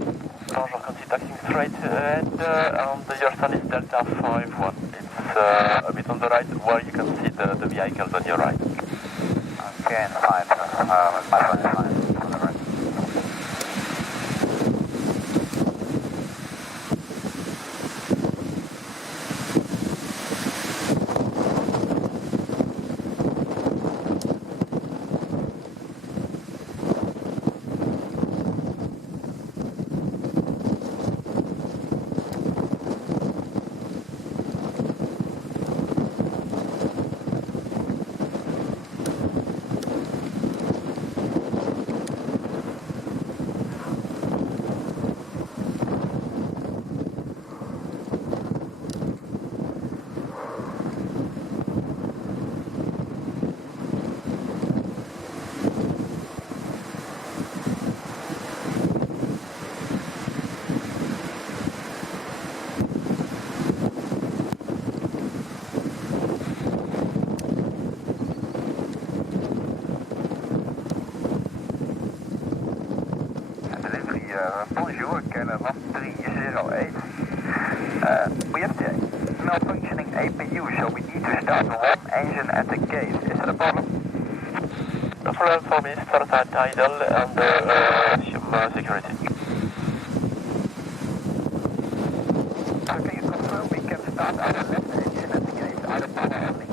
Bonjour, continue taxiing straight ahead, and your sun is Delta 51. It's a bit on the right where you can see the vehicles on your right. Okay, and 5, my phone is 5 on the right. Bonjour, Canada 308. We have the malfunctioning APU, so we need to start one engine at the gate. Is that a problem? No problem for me, start at idle and assume security. So can you confirm we can start our left engine at the gate, either power only?